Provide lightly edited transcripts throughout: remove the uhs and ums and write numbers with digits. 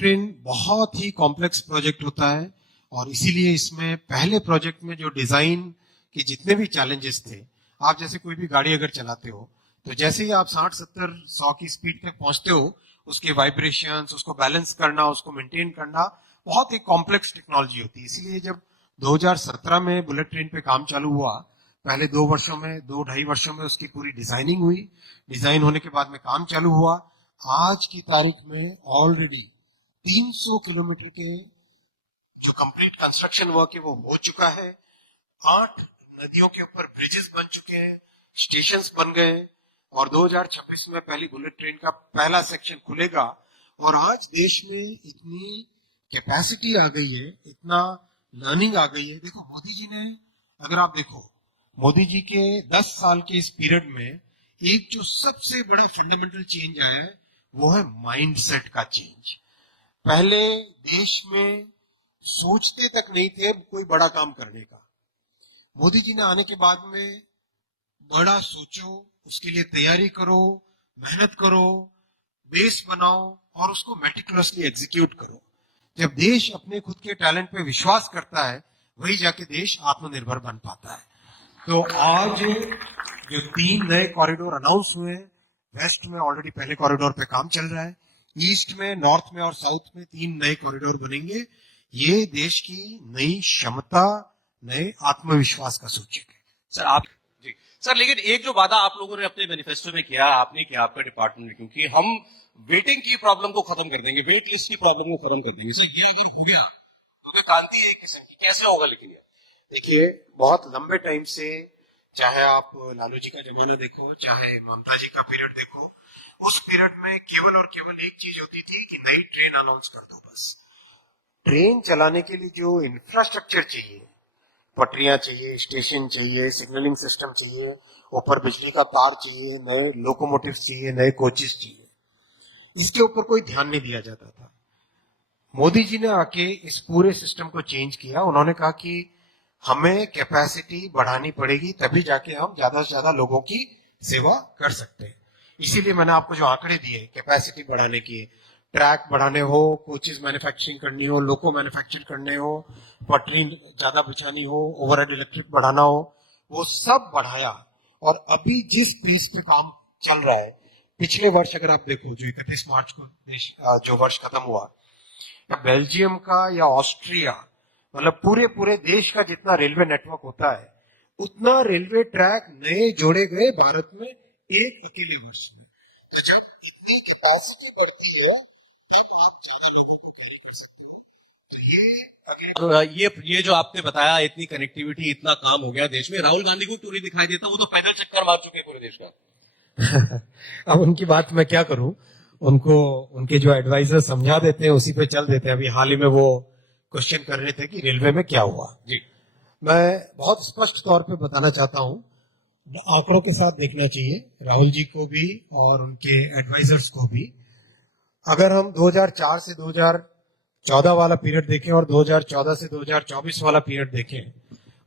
Train बहुत ही complex project होता है और इसीलिए इसमें पहले प्रोजेक्ट में जो डिजाइन के जितने भी चैलेंजेस थे, आप जैसे कोई भी गाड़ी अगर चलाते हो तो जैसे ही आप 60-70-100 की स्पीड तक पहुंचते हो, उसके वाइब्रेशंस, उसको बैलेंस करना, उसको मेंटेन करना बहुत ही कॉम्प्लेक्स टेक्नोलॉजी होती है। इसीलिए जब 2017 में बुलेट ट्रेन पे काम चालू हुआ, पहले 2 वर्षों में, 2-2.5 वर्षों में उसकी पूरी डिजाइनिंग हुई। डिजाइन होने के बाद में काम चालू हुआ। आज की तारीख में ऑलरेडी 300 किलोमीटर के जो कंप्लीट कंस्ट्रक्शन वर्क है वो हो चुका है। 8 नदियों के ऊपर ब्रिजेस बन चुके हैं, स्टेशंस बन गए और 2026 में पहली बुलेट ट्रेन का पहला सेक्शन खुलेगा। और आज देश में इतनी कैपेसिटी आ गई है, इतना लर्निंग आ गई है। देखो मोदी जी ने, अगर आप देखो मोदी जी के 10 साल के इस पीरियड में एक जो सबसे बड़े फंडामेंटल चेंज आया है वो है माइंडसेट का चेंज। पहले देश में सोचते तक नहीं थे कोई बड़ा काम करने का। मोदी जी ने आने के बाद में बड़ा सोचो, उसके लिए तैयारी करो, मेहनत करो, बेस बनाओ और उसको मेटिकुलसली एग्जीक्यूट करो। जब देश अपने खुद के टैलेंट पे विश्वास करता है, वही जाके देश आत्मनिर्भर बन पाता है। तो आज जो 3 नए कॉरिडोर अनाउंस हुए हैं, वेस्ट में ऑलरेडी पहले कॉरिडोर पे काम चल रहा है, ईस्ट में, नॉर्थ में और साउथ में 3 नए कॉरिडोर बनेंगे। ये देश की नई क्षमता, नए आत्मविश्वास का सूचक है। सर आप जी सर, लेकिन एक जो वादा आप लोगों ने अपने मैनिफेस्टो में किया, आपने किया, आपका डिपार्टमेंट ने, क्योंकि हम वेटिंग की प्रॉब्लम को खत्म कर देंगे, वेट लिस्ट की प्रॉब्लम को खत्म कर देंगे। ये अगर हो गया तो क्या क्रांति है किस्म की, कैसे होगा? लेकिन देखिए, बहुत लंबे टाइम से, चाहे आप लालू जी का जमाना देखो, चाहे ममता जी का पीरियड देखो, उस पीरियड में केवल और केवल एक चीज होती थी कि नई ट्रेन अनाउंस कर दो। बस ट्रेन चलाने के लिए जो इंफ्रास्ट्रक्चर चाहिए, पटरियां चाहिए, स्टेशन चाहिए, सिग्नलिंग सिस्टम चाहिए, ऊपर बिजली का तार चाहिए, नए लोकोमोटिव चाहिए, नए कोचेस चाहिए, इसके ऊपर कोई ध्यान नहीं दिया जाता था। मोदी जी ने आके इस पूरे सिस्टम को चेंज किया। उन्होंने कहा कि हमें कैपेसिटी बढ़ानी पड़ेगी, तभी जाके हम ज्यादा से ज्यादा लोगों की सेवा कर सकते हैं। इसीलिए मैंने आपको जो आंकड़े दिए कैपेसिटी बढ़ाने की, ट्रैक बढ़ाने हो, कोचेस मैन्युफैक्चरिंग करनी हो, लोको मैन्युफैक्चर करने हो, पटरी ज्यादा बिछानी हो, ओवरहेड इलेक्ट्रिक बढ़ाना हो, वो सब बढ़ाया। और अभी जिस पेस पे काम चल रहा है, पिछले वर्ष अगर आप देखो, जो 31 मार्च को जो वर्ष खत्म हुआ, या बेल्जियम का या ऑस्ट्रिया, मतलब पूरे देश का जितना रेलवे नेटवर्क होता है, उतना रेलवे ट्रैक नए जोड़े गए भारत में एक अकेले वर्ष में। तो जब इतनी कैपेसिटी बढ़ती है, तब आप ज्यादा लोगों को कैरी कर सकते हो। तो ये जो आपने बताया, इतनी कनेक्टिविटी, इतना काम हो गया देश में। राहुल गांधी को क्यों नहीं दिखाई देता? वो तो पैदल चक्कर मार चुके हैं पूरे देश का। अब उनकी बात मैं क्या करूं, उनको उनके जो एडवाइजर समझा देते हैं, उसी पे चल देते हैं। अभी हाल ही में वो क्वेश्चन कर रहे थे कि रेलवे में क्या हुआ। जी, मैं बहुत स्पष्ट तौर पे बताना चाहता हूं, आंकड़ों के साथ देखना चाहिए राहुल जी को भी और उनके एडवाइजर्स को भी। अगर हम 2004 से 2014 वाला पीरियड देखें और 2014 से 2024 वाला पीरियड देखें,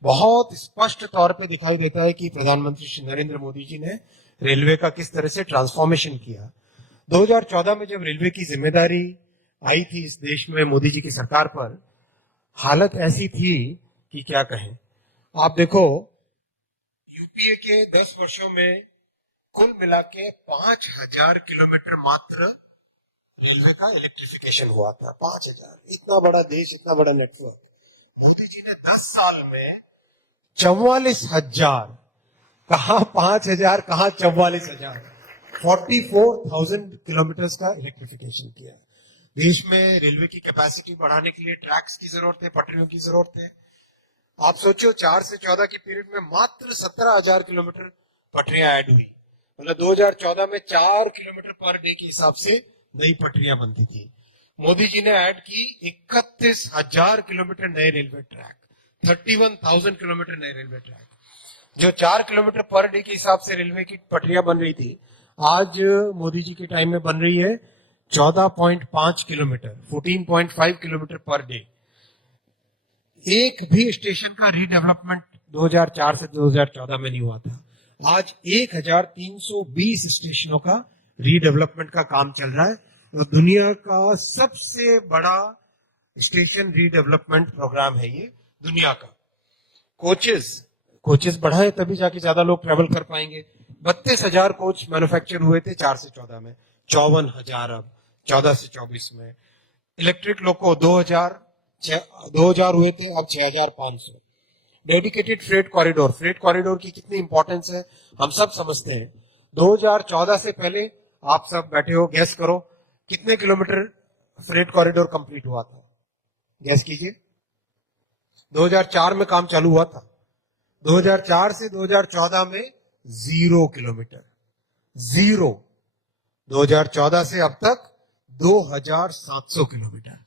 बहुत स्पष्ट तौर पे दिखाई देता है कि प्रधानमंत्री श्री नरेंद्र मोदी जी ने रेलवे का किस तरह से ट्रांसफॉर्मेशन किया। 2014 में जब रेलवे की जिम्मेदारी आई थी इस देश में मोदी जी की सरकार पर, हालत ऐसी थी कि क्या कहें। आप देखो, यूपीए के 10 वर्षों में कुल मिला के 5000 किलोमीटर मात्र रेलवे का इलेक्ट्रिफिकेशन हुआ था। 5000, इतना बड़ा देश, इतना बड़ा नेटवर्क। मोदी जी ने 10 साल में 44,000, कहा 5,000, कहा 44,000, 44,000 किलोमीटर का इलेक्ट्रिफिकेशन किया। देश में रेलवे की कैपेसिटी बढ़ाने के लिए ट्रैक्स की जरूरत है, पटरियों की जरूरत है। आप सोचो, 4 से 14 के पीरियड में मात्र 17,000 किलोमीटर पटरियां ऐड हुई। मतलब 2014 में 4 किलोमीटर पर डे के हिसाब से नई पटरियां बनती थी। मोदी जी ने ऐड की 31,000 किलोमीटर नए रेलवे ट्रैक, 31,000 किलोमीटर नए रेलवे ट्रैक। जो 4 किलोमीटर पर डे के हिसाब से रेलवे की पटरियां बन रही थी, आज मोदी जी के टाइम में बन रही है 14.5 किलोमीटर, 14.5 किलोमीटर पर डे। एक भी स्टेशन का रीडेवलपमेंट 2004 से 2014 में नहीं हुआ था। आज 1320 स्टेशनों का रीडेवलपमेंट का काम चल रहा है और दुनिया का सबसे बड़ा स्टेशन रीडेवलपमेंट प्रोग्राम है ये दुनिया का। कोचेस बढ़ाए तभी जाके ज्यादा लोग ट्रेवल कर पाएंगे। 32,000 कोच मैन्युफैक्चर हुए थे 4 से 14 में, 54,000 अब 14 से 24 में। इलेक्ट्रिक लोको 2000 हुए थे, अब 6,500। डेडिकेटेड फ्रेट कॉरिडोर की कितनी इंपॉर्टेंस है हम सब समझते हैं। 2014 से पहले आप सब बैठे हो, गैस करो कितने किलोमीटर फ्रेट कॉरिडोर कंप्लीट हुआ था, गैस कीजिए। 2004 में काम चालू हुआ था, 2004 से 2014 में 0 किलोमीटर, 0। 2014 से अब तक 2,700 किलोमीटर।